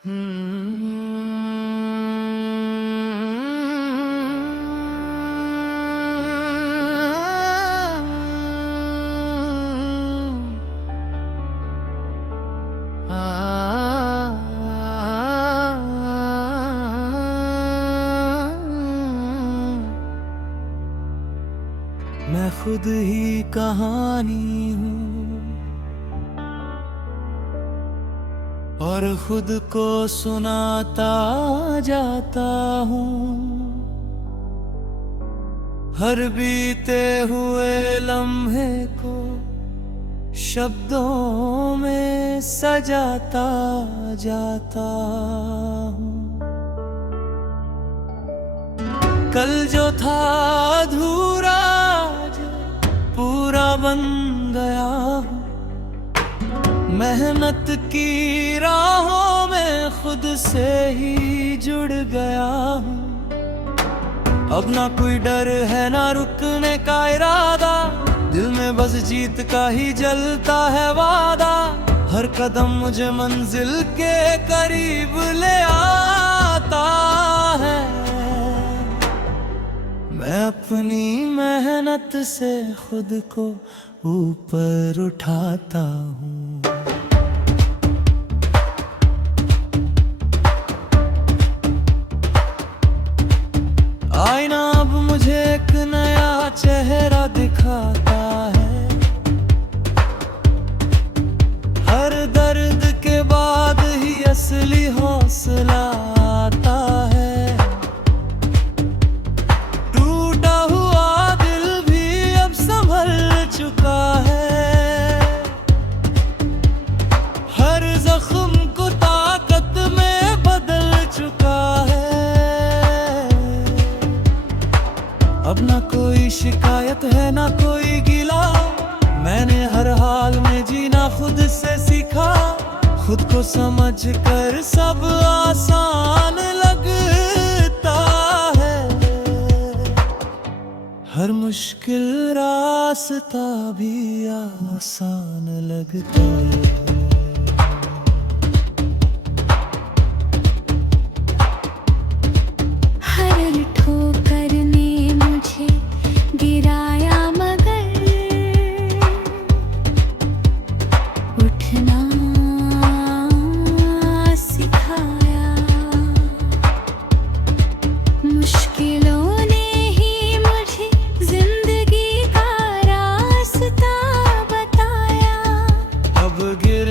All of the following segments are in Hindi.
मैं खुद ही कहानी हूँ और खुद को सुनाता जाता हूँ। हर बीते हुए लम्हे को शब्दों में सजाता जाता हूँ। कल जो था अधूरा पूरा बन गया हूँ। मेहनत की राहों में खुद से ही जुड़ गया हूँ। अब ना कोई डर है ना रुकने का इरादा, दिल में बस जीत का ही जलता है वादा। हर कदम मुझे मंजिल के करीब ले आता है। मैं अपनी मेहनत से खुद को ऊपर उठाता हूँ। आईना अब मुझे एक नया चेहरा दिखाता है। हर दर्द के बाद ही असली हौसला आता है। टूटा हुआ दिल भी अब संभल चुका है। हर जख्म को ताकत में बदल चुका है। अब ना कोई शिकायत है ना कोई गिला, मैंने हर हाल में जीना खुद से सीखा। खुद को समझ कर सब आसान लगता है। हर मुश्किल रास्ता भी आसान लगता है। गिर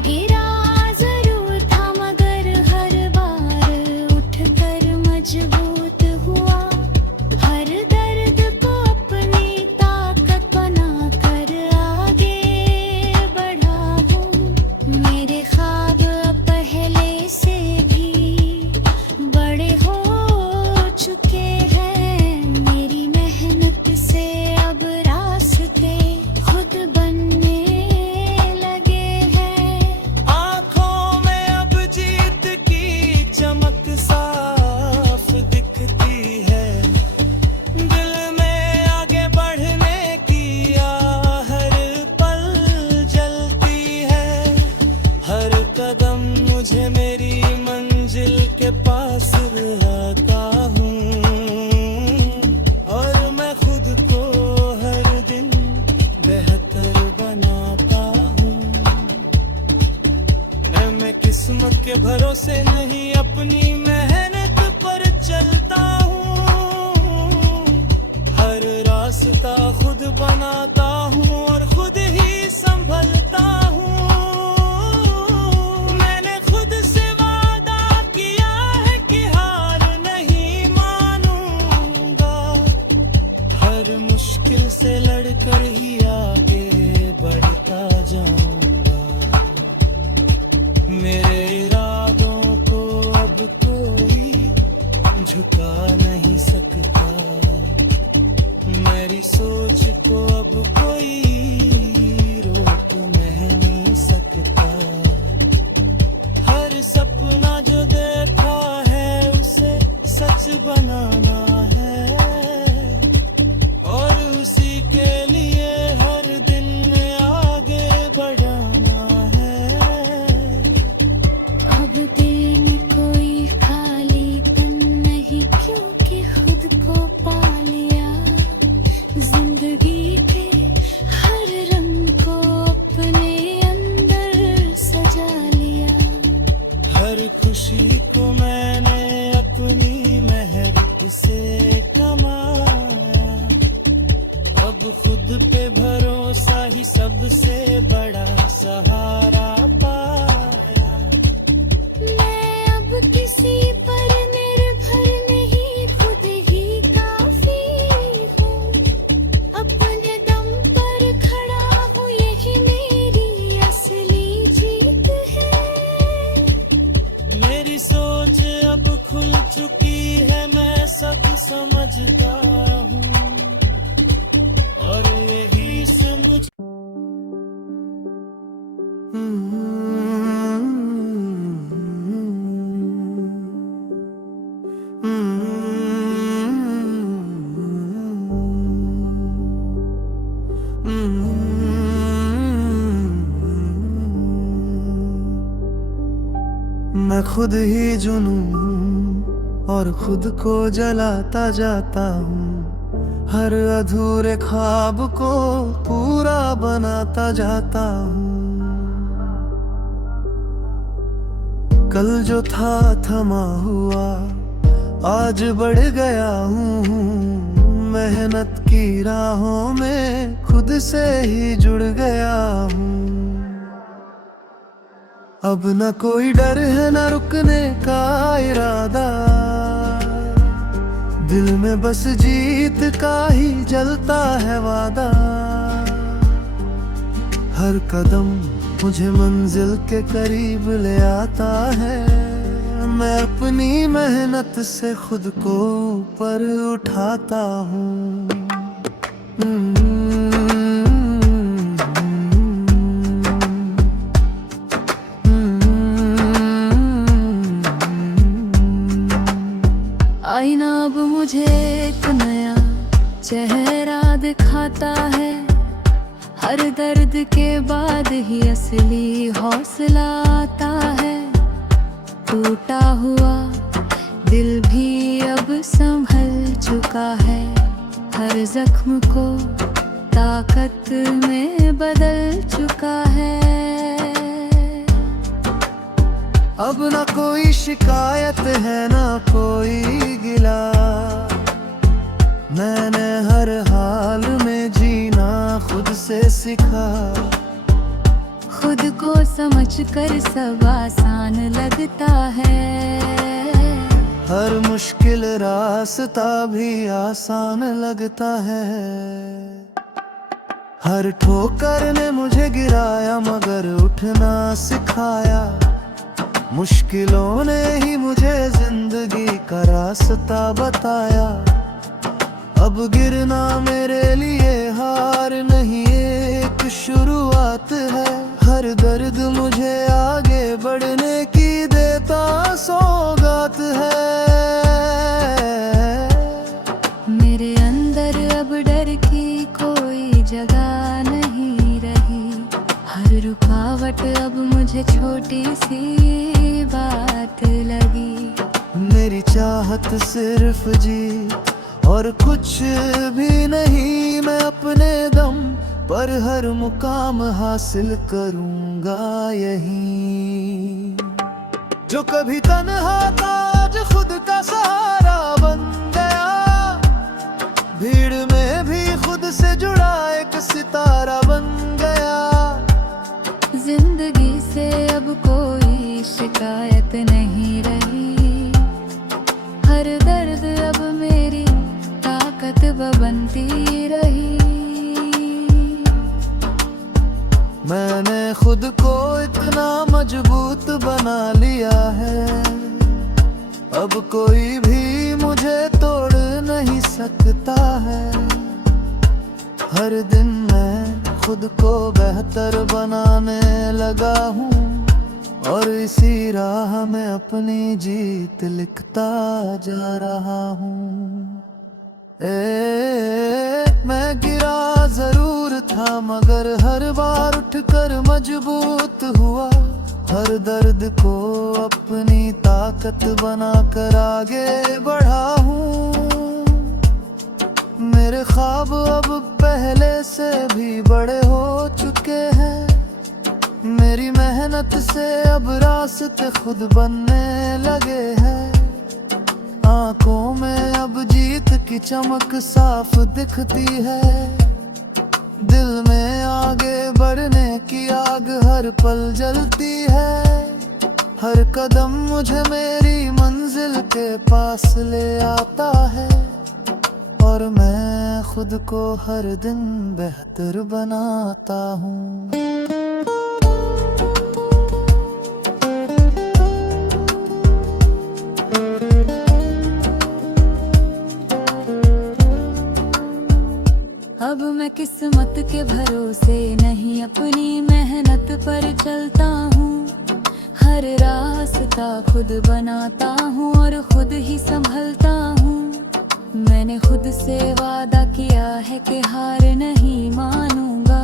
गिरा जरूर था मगर हर बार उठकर मजबूत हुआ। हर दर्द को अपनी ताकत बनाकर आगे बढ़ा हूँ। मेरे ख्वाब अब पहले से भी बड़े हो चुके हैं। मेरी मेहनत से अब रास्ते खुद बनने लगे हैं। आँखों में अब जीत की चमक साफ दिखती है। दिल में आगे बढ़ने की हर पल जलती है। हर कदम मुझे मेरी मंजिल के पास लाता हूँ और मैं खुद को हर दिन बेहतर बनाता हूँ। मैं किस्मत के भरोसे नहीं अपनी मेहनत पर चलता हूँ। हर रास्ता खुद बनाता हूँ और खुद ही संभलता हूँ। मैंने खुद से वादा किया है कि हार नहीं मानूंगा। हर मुश्किल से लड़कर ही आगे बढ़ता जाऊंगा। मेरे इरादों को अब कोई झुका नहीं सकता। मेरी सोच को अब कोई रोक नहीं सकता। हर सपना जो देखा है उसे सच बनाना है और उसी के लिए हर दिन आगे बढ़ाना है। अब दिल में कोई खालीपन नहीं क्योंकि खुद को पा लिया। जिंदगी के हर रंग को अपने अंदर सजा लिया। हर खुशी को मैंने अपनी मेहनत से कमाया। अब खुद पे भरोसा ही सबसे बड़ा सहारा पाया। मैं अब किसी पर निर्भर नहीं, खुद ही काफी हूँ। अपने दम पर खड़ा हूँ, यही मेरी असली जीत है। मेरी सोच अब खुल चुकी है, मैं सब समझता हूँ और यही से मुझ मैं खुद ही जुनूं हूँ और खुद को जलाता जाता हूँ। हर अधूरे ख्वाब को पूरा बनाता जाता हूँ। कल जो था थमा हुआ आज बढ़ गया हूँ। मेहनत की राहों में खुद से ही जुड़ गया हूँ। अब न कोई डर है न रुकने का इरादा। दिल में बस जीत का ही जलता है वादा। हर कदम मुझे मंजिल के करीब ले आता है। मैं अपनी मेहनत से खुद को ऊपर उठाता हूँ। आईना अब मुझे एक नया चेहरा दिखाता है। हर दर्द के बाद ही असली हौसला आता है। टूटा हुआ दिल भी अब संभल चुका है। हर जख्म को ताकत में बदल चुका है। अब ना कोई शिकायत है ना कोई गिला। मैंने हर हाल में जीना खुद से सीखा। खुद को समझकर सब आसान लगता है। हर मुश्किल रास्ता भी आसान लगता है। हर ठोकर ने मुझे गिराया मगर उठना सिखाया। मुश्किलों ने ही मुझे जिंदगी का रास्ता बताया। अब गिरना मेरे लिए हार नहीं एक शुरुआत है। हर दर्द मुझे आगे बढ़ने की देता सौगात है। मेरे अंदर अब डर की कोई जगह नहीं रही। हर रुकावट अब मुझे छोटी सी बात लगी। मेरी चाहत सिर्फ जीत और कुछ भी नहीं। मैं अपने दम पर हर मुकाम हासिल करूंगा यहीं। जो कभी तन्हा था आज खुद का सहारा बन गया। भीड़ में भी खुद से जुड़ा एक सितारा बन गया। जिंदगी से अब कोई शिकायत नहीं रही। हर दर्द अब मेरी ताकत बनती रही। मैंने खुद को इतना मजबूत बना लिया है। अब कोई भी मुझे तोड़ नहीं सकता है। हर दिन मैं खुद को बेहतर बनाने लगा हूँ और इसी राह में अपनी जीत लिखता जा रहा हूँ। मैं गिरा जरूर था मगर हर बार उठकर मजबूत हुआ। हर दर्द को अपनी ताकत बनाकर आगे बढ़ा हूँ। मेरे ख्वाब अब पहले से भी बड़े हो चुके हैं। मेरी मेहनत से अब रास्ते खुद बनने लगे हैं। आंखों में अब जीत की चमक साफ दिखती है। दिल में आगे बढ़ने की आग हर पल जलती है। हर कदम मुझे मेरी मंजिल के पास ले आता है और मैं खुद को हर दिन बेहतर बनाता हूँ। अब मैं किस्मत के भरोसे नहीं अपनी मेहनत पर चलता हूँ। हर रास्ता खुद बनाता हूँ और खुद ही संभलता हूँ। मैंने खुद से वादा किया है कि हार नहीं मानूंगा।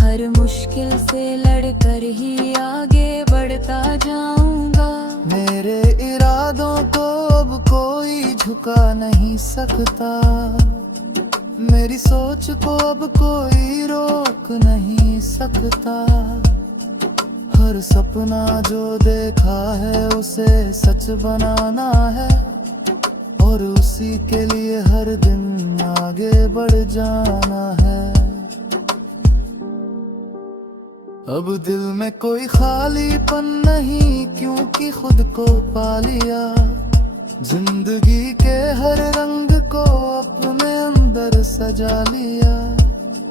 हर मुश्किल से लड़कर ही आगे बढ़ता जाऊंगा। मेरे इरादों को अब कोई झुका नहीं सकता। मेरी सोच को अब कोई रोक नहीं सकता। हर सपना जो देखा है उसे सच बनाना है और उसी के लिए हर दिन आगे बढ़ जाना है। अब दिल में कोई खालीपन नहीं क्योंकि खुद को पा लिया। जिंदगी के हर रंग को अपने अंदर सजा लिया।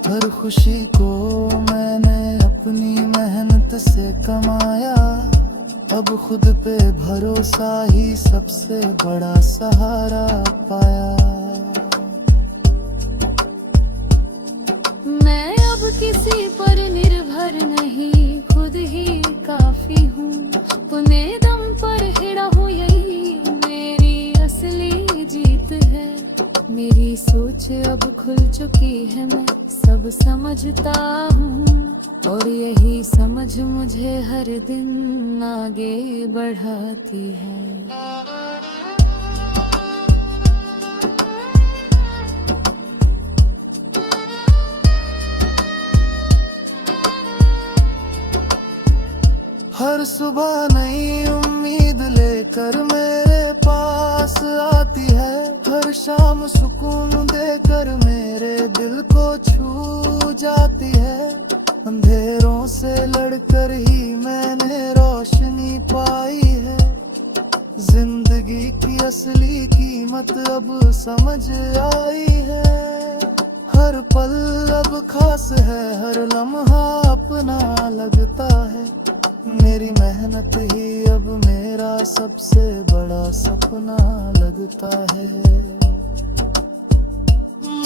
हर खुशी को मैंने अपनी मेहनत से कमाया। अब खुद पे भरोसा ही सबसे बड़ा सहारा पाया। मैं अब किसी पर निर्भर नहीं, खुद ही काफी हूँ। अपने दम पर खड़ा हूँ, यही मेरी असली जीत है। मेरी सोच अब खुल चुकी है, मैं सब समझता हूँ और यही समझ मुझे हर दिन आगे बढ़ाती है। हर सुबह नई उम्मीद लेकर मेरे पास आती है। हर शाम सुकून देकर मेरे दिल को छू जाती है। अंधेरों से कर ही मैंने रोशनी पाई है। जिंदगी की असली कीमत अब समझ आई है। हर पल अब खास है, हर लम्हा अपना लगता है। मेरी मेहनत ही अब मेरा सबसे बड़ा सपना लगता है।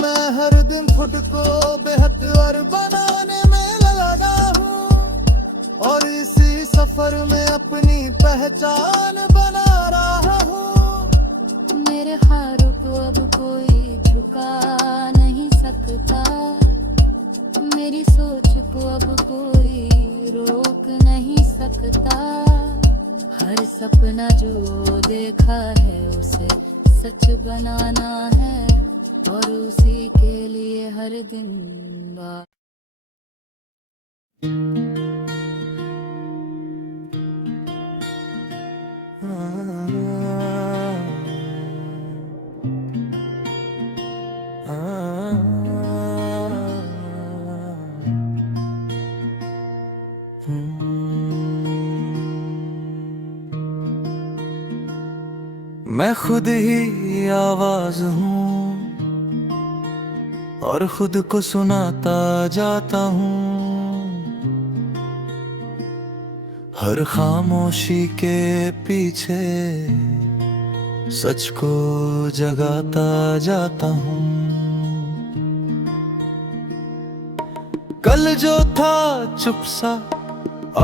मैं हर दिन खुद को बेहतर बनाने में लगा हूँ और इसी सफर में अपनी पहचान बना रहा हूँ। मेरे ख्वाब को अब कोई झुका नहीं सकता, मेरी सोच को अब कोई रोक नहीं सकता। हर सपना जो देखा है उसे सच बनाना है और उसी के लिए हर दिन बात। मैं खुद ही आवाज हूँ और खुद को सुनाता जाता हूँ। हर खामोशी के पीछे सच को जगाता जाता हूँ। कल जो था चुप सा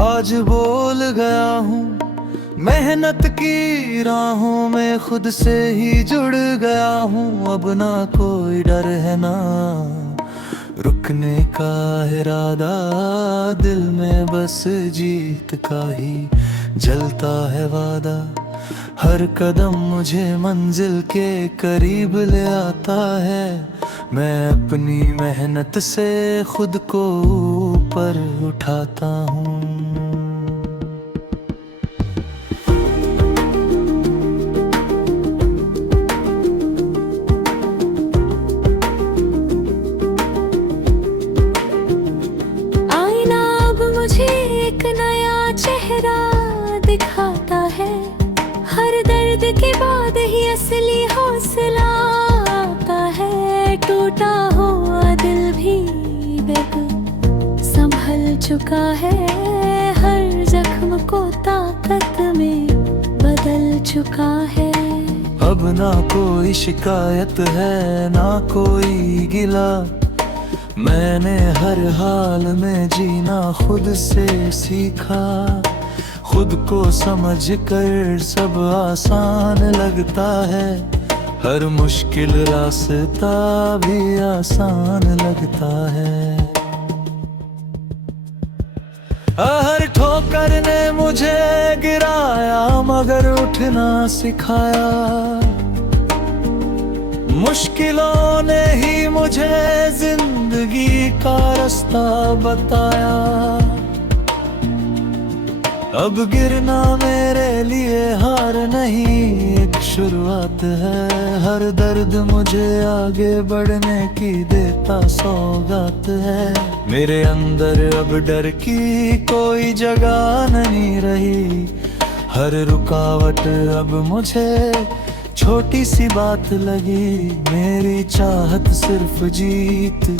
आज बोल गया हूँ। मेहनत की राहों में खुद से ही जुड़ गया हूँ। अब ना कोई डर है ना रुकने का इरादा, दिल में बस जीत का ही जलता है वादा। हर कदम मुझे मंजिल के करीब ले आता है। मैं अपनी मेहनत से खुद को ऊपर उठाता हूँ। एक नया चेहरा दिखाता है। हर दर्द के बाद ही असली हौसला आता है। टूटा हुआ दिल भी संभल चुका है। हर जख्म को ताकत में बदल चुका है। अब ना कोई शिकायत है ना कोई गिला। मैंने हर हाल में जीना खुद से सीखा। खुद को समझ कर सब आसान लगता है। हर मुश्किल रास्ता भी आसान लगता है। हर ठोकर ने मुझे गिराया मगर उठना सिखाया। मुश्किलों ने ही मुझे जिंदगी का रास्ता बताया। अब गिरना मेरे लिए हार नहीं एक शुरुआत है। हर दर्द मुझे आगे बढ़ने की देता सौगात है। मेरे अंदर अब डर की कोई जगह नहीं रही। हर रुकावट अब मुझे छोटी सी बात लगी। मेरी चाहत सिर्फ जीत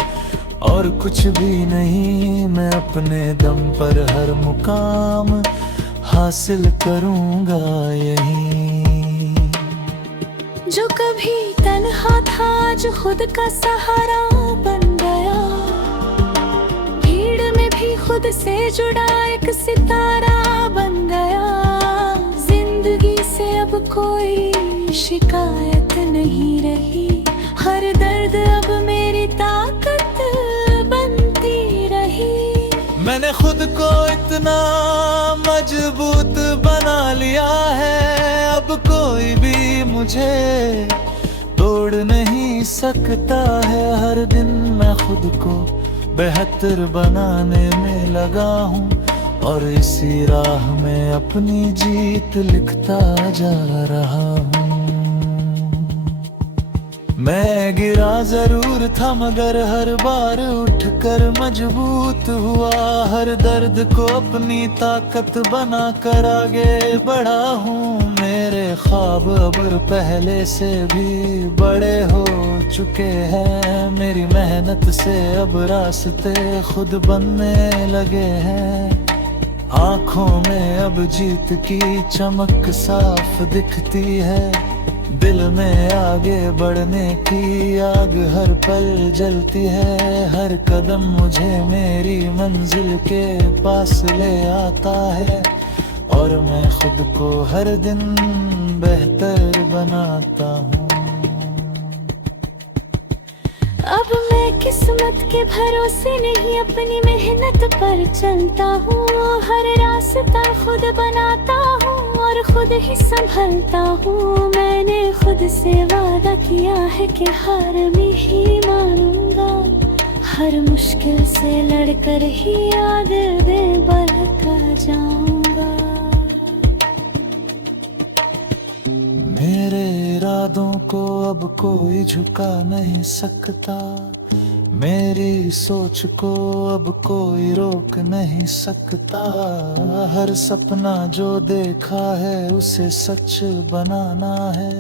और कुछ भी नहीं। मैं अपने दम पर हर मुकाम हासिल करूंगा यहीं। जो कभी तन्हा था जो खुद का सहारा बन गया। भीड़ में भी खुद से जुड़ा एक सितारा बन गया। जिंदगी से अब कोई शिकायत नहीं रही। हर दर्द अब मेरी ताकत बनती रही। मैंने खुद को इतना मजबूत बना लिया है। अब कोई भी मुझे तोड़ नहीं सकता है। हर दिन मैं खुद को बेहतर बनाने में लगा हूँ और इसी राह में अपनी जीत लिखता जा रहा हूँ। मैं गिरा जरूर था मगर हर बार उठकर मजबूत हुआ। हर दर्द को अपनी ताकत बना कर आगे बढ़ा हूँ। मेरे ख्वाब अब पहले से भी बड़े हो चुके हैं। मेरी मेहनत से अब रास्ते खुद बनने लगे हैं। आँखों में अब जीत की चमक साफ दिखती है। दिल में आगे बढ़ने की आग हर पल जलती है। हर कदम मुझे मेरी मंजिल के पास ले आता है और मैं खुद को हर दिन बेहतर बनाता हूँ। अब मैं किस्मत के भरोसे नहीं अपनी मेहनत पर चलता हूँ। हर रास्ता खुद बनाता हूँ और खुद ही संभलता हूँ। मैंने खुद से वादा किया है कि हार में ही मानूंगा। हर मुश्किल से लड़कर ही आगे बढ़ता जाऊंगा। मेरे इरादों को अब कोई झुका नहीं सकता। मेरी सोच को अब कोई रोक नहीं सकता। हर सपना जो देखा है उसे सच बनाना है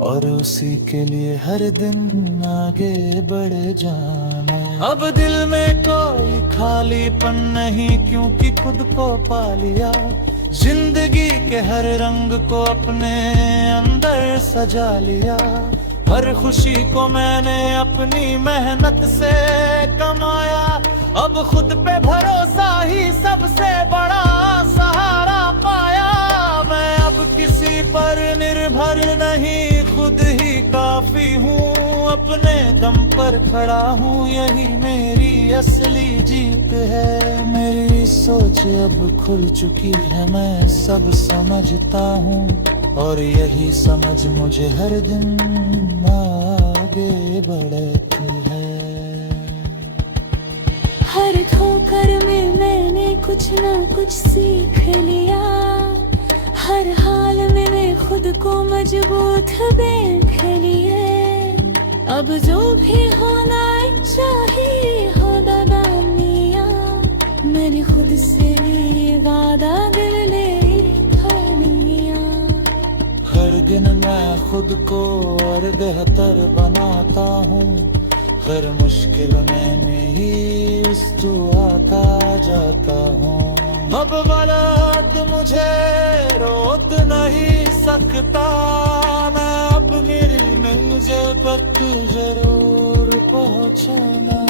और उसी के लिए हर दिन आगे बढ़ जाना है। अब दिल में कोई खालीपन नहीं क्योंकि खुद को पा लिया। जिंदगी के हर रंग को अपने अंदर सजा लिया। हर खुशी को मैंने अपनी मेहनत से कमाया। अब खुद पे भरोसा ही सबसे बड़ा सहारा पाया। मैं अब किसी पर निर्भर नहीं, खुद ही काफी हूँ। अपने दम पर खड़ा हूँ, यही मेरी असली जीत है। मेरी सोच अब खुल चुकी है, मैं सब समझता हूँ और यही समझ मुझे हर दिन आगे बढ़ती है। हर ठोकर में मैंने कुछ ना कुछ सीख लिया। हर हाल में मैं खुद को मजबूत देख लिए। अब जो भी होना चाहिए हो दादा मियां। मैंने खुद से ये वादा दिल ले ठान लिया। हर दिन मैं खुद को और बेहतर बनाता हूँ। हर मुश्किल में ही उस दुआ का जाता हूँ। अब गलत मुझे रोक नहीं सकता। मैं अपनी मंजिल तक जरूर पहुँचना।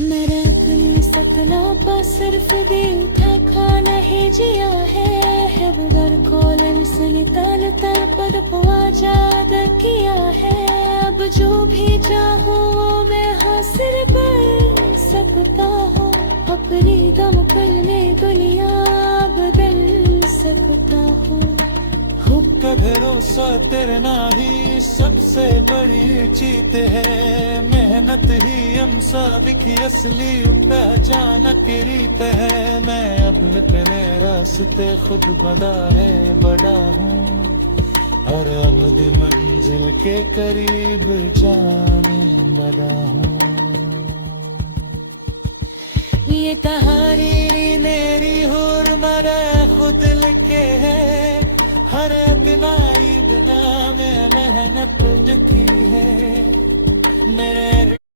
मेरा अपने सपना पर सिर्फ देखा खा नहीं जिया है। घर कोलन सनितन तन पर आजाद किया है। अब जो भी चाहूँ वो मैं हासिल कर सकता हूँ। अपनी दम पर मैं दुनिया बदल सकता हूँ। हुक्का भरोसा तेरे ना ही सबसे बड़ी जीत है। मेहनत ही हम साबिकी असली पहचान की रीत है। मैं अब अपने रास्ते खुद बना है बड़ा हूँ और अब भी मंजिल के करीब जाने वाला हूँ। ये कहानी मेरी हुर मरे खुद लिखे है। हर बिना में मेहनत की है। मेरे